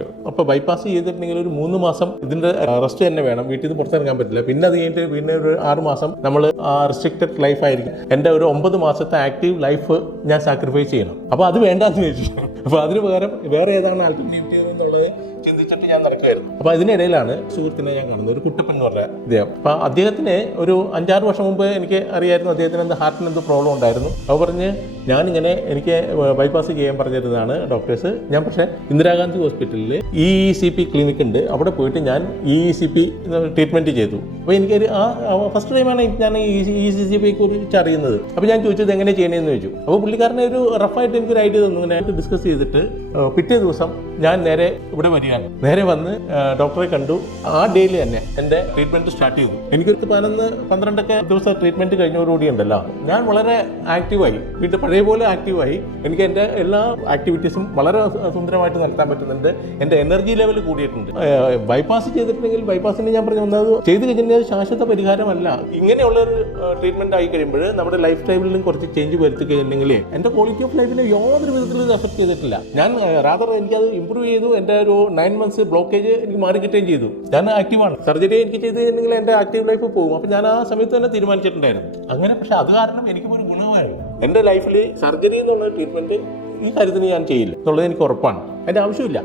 അപ്പോൾ ബൈപ്പാസ് ചെയ്തിട്ടുണ്ടെങ്കിൽ ഒരു 3 മാസം ഇതിൻ്റെ റെസ്റ്റ് തന്നെ വേണം, വീട്ടിൽ നിന്ന് പുറത്തിറങ്ങാൻ പറ്റില്ല. പിന്നെ അത് കഴിഞ്ഞിട്ട് പിന്നെ ഒരു 6 മാസം നമ്മൾ റെസ്ട്രിക്റ്റഡ് ലൈഫ് ആയിരിക്കും. എൻ്റെ ഒരു 9 മാസത്തെ ആക്റ്റീവ് ലൈഫ് ഞാൻ സാക്രിഫൈസ് ചെയ്യണം. അപ്പോൾ അത് വേണ്ടാന്ന് വെച്ചു. അപ്പോൾ അതിന് പകരം വേറെ ഏതാണ് ആൾട്ടർനേറ്റീവ് എന്നുള്ളത് ചിന്തിച്ചിട്ട് ഞാൻ നടക്കുമായിരുന്നു. അപ്പോൾ അതിനിടയിലാണ് സുഹൃത്തിനെ ഞാൻ കാണുന്നത്, ഒരു കുട്ടപ്പൻ എന്ന് പറഞ്ഞ അദ്ദേഹം. അപ്പോൾ അദ്ദേഹത്തിന് ഒരു 5-6 വർഷം മുമ്പ് എനിക്ക് അറിയായിരുന്നു അദ്ദേഹത്തിന് എന്ത് ഹാർട്ടിന് എന്ത് പ്രോബ്ലം ഉണ്ടായിരുന്നു. അപ്പോൾ പറഞ്ഞ് ഞാനിങ്ങനെ എനിക്ക് ബൈപ്പാസ് ചെയ്യാൻ പറഞ്ഞിരുന്നതാണ് ഡോക്ടേഴ്സ്. ഞാൻ പക്ഷേ ഇന്ദിരാഗാന്ധി ഹോസ്പിറ്റലിൽ EECP ക്ലിനിക്ക് ഉണ്ട്, അവിടെ പോയിട്ട് ഞാൻ EECP ട്രീറ്റ്മെൻറ്റ് ചെയ്തു. അപ്പോൾ എനിക്കൊരു ഫസ്റ്റ് ടൈമാണ് ഞാൻ EECP കുറിച്ച് അറിയുന്നത്. അപ്പോൾ ഞാൻ ചോദിച്ചത് എങ്ങനെ ചെയ്യണമെന്ന് ചോദിച്ചു. അപ്പോൾ പുള്ളിക്കാരനെ ഒരു റഫായിട്ട് എനിക്കൊരു ഐഡിയ തന്നു. ഇങ്ങനെ ഡിസ്കസ് ചെയ്തിട്ട് പിറ്റേ ദിവസം ഞാൻ നേരെ ഇവിടെ വരികയാണ്. നേരെ വന്ന് ഡോക്ടറെ കണ്ടു. ആ ഡേയിൽ തന്നെ എൻ്റെ ട്രീറ്റ്മെൻറ്റ് സ്റ്റാർട്ട് ചെയ്തു. എനിക്കൊരു 11-12 ദിവസം ട്രീറ്റ്മെൻറ്റ് കഴിഞ്ഞോടുകൂടി ഉണ്ടല്ലോ ഞാൻ വളരെ ആക്റ്റീവായി, വീണ്ടും പഴയ പോലെ ആക്റ്റീവായി. എനിക്ക് എൻ്റെ എല്ലാ ആക്ടിവിറ്റീസും വളരെ സുന്ദരമായിട്ട് നടത്താൻ പറ്റുന്നുണ്ട്. എൻ്റെ എനർജി ലെവൽ കൂടിയിട്ടുണ്ട്. ബൈപ്പാസ് ചെയ്തിട്ടുണ്ടെങ്കിൽ ബൈപ്പാസിന് ഞാൻ പറഞ്ഞു വന്നത് ചെയ്ത് കഴിഞ്ഞാൽ ശാശ്വത പരിഹാരമല്ല. ഇങ്ങനെയുള്ളൊരു ട്രീറ്റ്മെൻറ്റ് ആയി കഴിയുമ്പോൾ നമ്മുടെ ലൈഫ് സ്റ്റൈലിലും കുറച്ച് ചേഞ്ച് വരുത്തി കഴിഞ്ഞിട്ടുണ്ടെങ്കിൽ എൻ്റെ ക്വാളിറ്റി ഓഫ് ലൈഫിനെ യാതൊരു വിധത്തിലും ഇത് എഫക്ട് ചെയ്തിട്ടില്ല. ഞാൻ റാദർ എനിക്കത് ഇമ്പ്രൂവ് ചെയ്തു. എൻ്റെ ഒരു 9 മന്ത്സ് ബ്ലോക്കേജ് എനിക്ക് മാറി കിട്ടുകയും ചെയ്തു. ഞാൻ ആക്റ്റീവാണ്. സർജറി എനിക്ക് ചെയ്ത് കഴിഞ്ഞിട്ടുണ്ടെങ്കിൽ എൻ്റെ ആക്റ്റീവ് ലൈഫ് പോകും. അപ്പോൾ ഞാൻ ആ സമയത്ത് തന്നെ തീരുമാനിച്ചിട്ടുണ്ടായിരുന്നു അങ്ങനെ. പക്ഷേ അത് കാരണം എനിക്കൊരു ഗുണമായിരുന്നു. എൻ്റെ ലൈഫിൽ സർജറി എന്നുള്ള ട്രീറ്റ്മെൻറ്റ് ഈ കാര്യത്തിന് ഞാൻ ചെയ്യില്ല എന്നുള്ളത് എനിക്ക് ഉറപ്പാണ്. അതിൻ്റെ ആവശ്യമില്ല.